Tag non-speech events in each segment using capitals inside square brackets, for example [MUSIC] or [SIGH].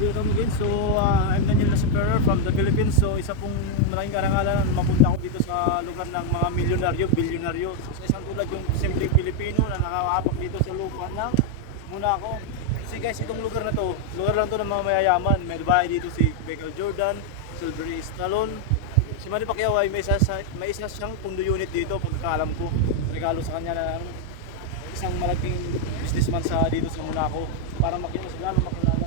welcome again. So, uh, I'm Daniel Nasiperer from the Philippines. So, isa pong malaking karangalan na mapunta ko dito sa lugar ng mga milyonaryo, bilyonaryo. So, sa isang tulad yung simpleng Pilipino na nakakapak dito sa lupa ng Monaco. Kasi guys, itong lugar na to, lugar lang to ng mga mayayaman. May bahay dito si Michael Jordan, Sylvester Stallone. Si Manny Pacquiao ay may isa, sa- may isa siyang pundo unit dito, pagkakalam ko. Regalo sa kanya na ano, isang malaking businessman sa dito sa Monaco para makita lalo makilala.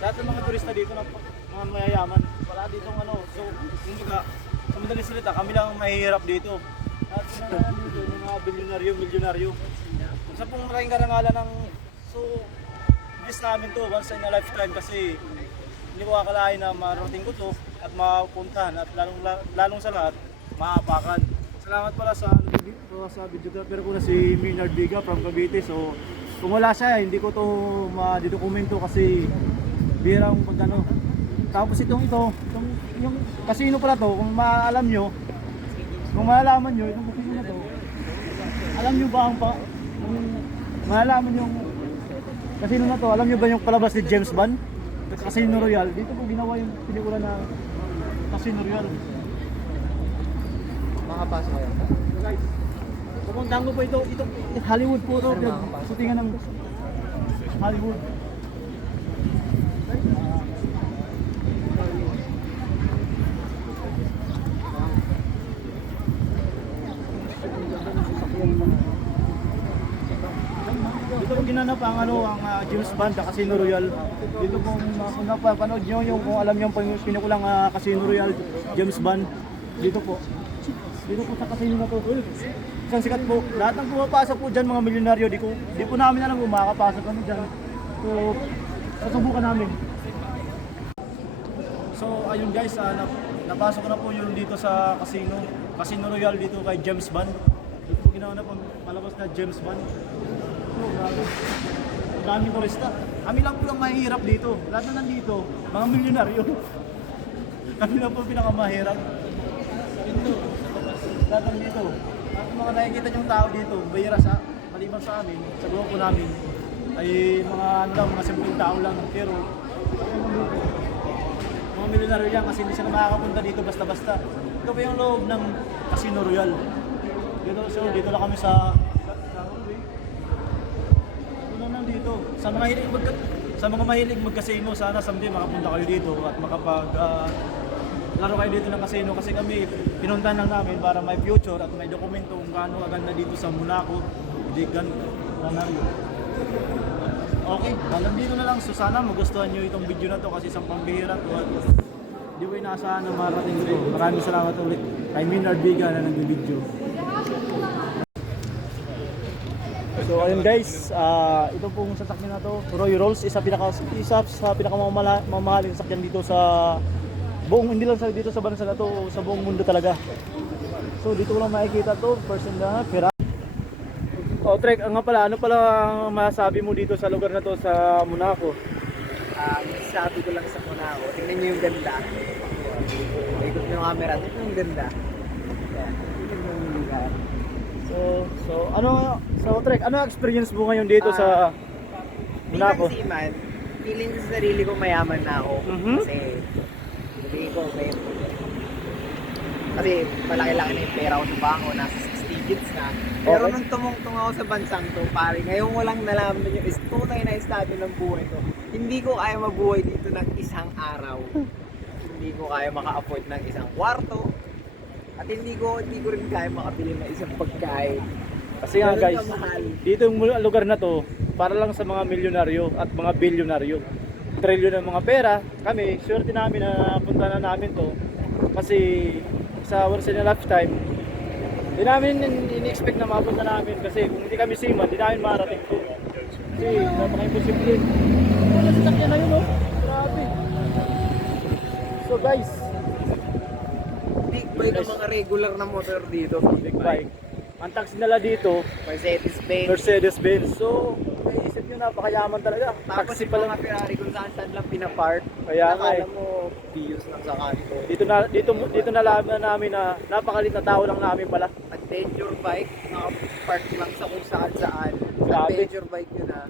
Lahat ng mga turista dito na mga mayayaman, wala ditong ano. So, hindi ka, sa madaling salita, kami lang ang mahihirap dito. Lahat ng mga dito, yung mga bilyonaryo, milyonaryo. Sa pong malaking karangalan ng, so, miss namin to once in a lifetime kasi hindi ko akalain na marating ko to at mapuntahan at lalong, lalong sa lahat, maapakan. Salamat pala sa, ano, sa videographer ko na si Maynard Biga from Cavite. So, kung wala siya, hindi ko to ma-dokumento kasi birang pag ano. Tapos itong ito, itong, yung casino pala to, kung maalam nyo, kung malalaman nyo, itong casino na to, alam nyo ba ang pa, kung malalaman yung casino na to, alam nyo ba yung palabas ni James Bond? Casino Royale, dito po ginawa yung pelikula na Casino Royale. Makapasok kayo. Guys, pupuntahan ko po ito, ito Hollywood po ito, Ano shootingan ng Hollywood. Dito po ginanap ang ano ang ah, James Bond sa Casino Royale. Dito po uh, kung napapanood niyo yung kung alam niyo ang pang- pinikulang uh, Casino Royale James Bond. Dito po. Dito po sa casino na to. Isang sikat po. Lahat ng pumapasok po dyan mga milyonaryo, di, ko, di po namin alam kung makakapasok kami dyan. So, susubukan namin. So, ayun guys, ah, nap- napasok na po yung dito sa casino. Casino Royale dito kay James Bond. Dito po ginawa na po palabas na James Bond. So, grabe. Daming turista. Kami lang po lang mahihirap dito. Lahat na nandito, mga milyonaryo. [LAUGHS] Kami lang po pinakamahirap. Dito, lahat ng dito. At mga nakikita niyong tao dito, bayira sa, maliban sa amin, sa grupo namin, ay mga ano lang, mga simpleng tao lang. Pero. Mga milyonaryo yan kasi hindi sila makakapunta dito basta-basta. Ito pa yung loob ng Casino Royal. Dito, so, dito lang kami sa... dito. Sa mga hilig mag sa mga mahilig mag-casino, sana someday makapunta kayo dito at makapag ah, laro kayo dito ng casino kasi kami pinuntahan lang namin para may future at may dokumento kung gaano kaganda dito sa Monaco, Digan, Canario. Okay, hanggang dito na lang. So sana magustuhan nyo itong video na to kasi isang pambihira to at di ko inaasahan na marating ito. Maraming salamat ulit kay Minard Biga na nag-video. So ayun guys, ah ito pong sasakyan na to, Roy Rolls, isa pinaka isa sa pinakamamahaling sasakyan dito sa buong hindi lang sa dito sa bansa na to, sa buong mundo talaga. So dito ko lang makikita to, person na Ferrari. O Trek, ang nga pala, ano pala ang masasabi mo dito sa lugar na to sa Monaco? Ah, sabi ko lang sa Monaco, tingnan niyo yung ganda. Ikot niyo yung camera, tingnan yung ganda. Yan, tingnan niyo yung lugar. So, so ano so Trek, ano experience mo ngayon dito Ah, sa Monaco? Bilang seaman, feeling ko sa sarili ko mayaman na ako. Mhm. Kasi, sabi ko, may, kasi malaki-laki na yung pera ko sa bangko, nasa 6 digits na. Pero Okay. nung tumungtong ako sa bansang to, pare, ngayon ko lang nalaman yung is tunay na estado ng buhay ko. Hindi ko kaya mabuhay dito ng isang araw. hindi ko kaya maka-afford ng isang kwarto. At hindi ko hindi ko rin kaya makabili ng isang pagkain. Kasi nga Ganun guys, kamahal. dito yung lugar na to, para lang sa mga milyonaryo at mga bilyonaryo. Trilyon ng mga pera, kami, swerte namin na punta na namin to. Kasi sa once in a lifetime, hindi namin in- in-expect na mapunta namin kasi kung hindi kami seaman, hindi namin marating to. Kasi napaka-imposible. Ano sa sakyan na yun, oh? Grabe. So guys, Big bike ang mga regular na motor dito. big bike. Ang taxi nila dito, Mercedes-Benz. Mercedes-Benz. So, napakayaman talaga. Tapos Taxi yung pa mga. Ferrari kung saan saan lang pinapark. Kaya nga eh. Akala mo, views lang sa kanto. Dito na dito dito nalaman namin na napakalit na tao lang namin pala. Adventure bike, nakapark lang sa kung saan saan. Grabe. Adventure bike yun ha.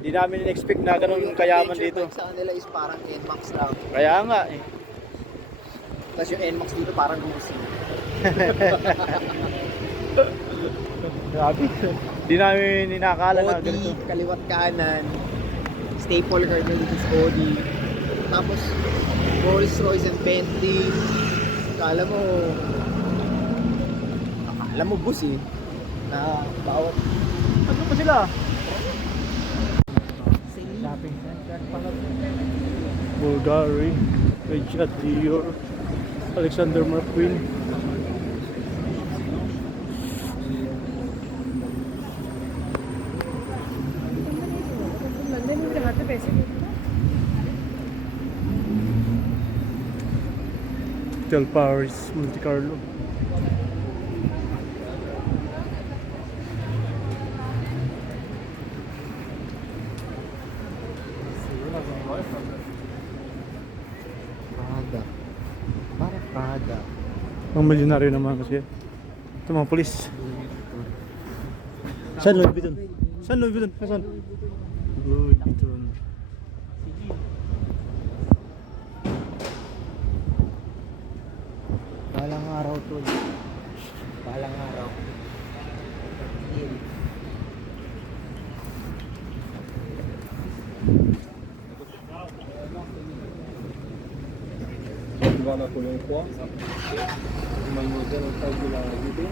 Hindi namin in-expect na ganun kayaman adventure dito. bike sa kanila is parang NMAX lang. Kaya nga eh. Tapos yung NMAX dito parang Lucy. [LAUGHS] Grabe. Hindi namin inakala na Audi, ganito. kaliwat kanan. Staple car na dito sa Audi. Tapos Rolls Royce and Bentley. Akala mo, akala mo bus eh. Na bawat Ano pa sila? shopping center. Bulgari, Richard Dior, Alexander McQueen. Del Paris, Monte Carlo. Prada. Para Prada. Ang milyonaryo naman kasi. Ito mga polis. Saan Louis Vuitton? Saan Louis Vuitton? Saan? Louis Vuitton. Balang araw to. Balang araw. Yun. Voilà pour le 3. Mademoiselle, on passe de la vidéo.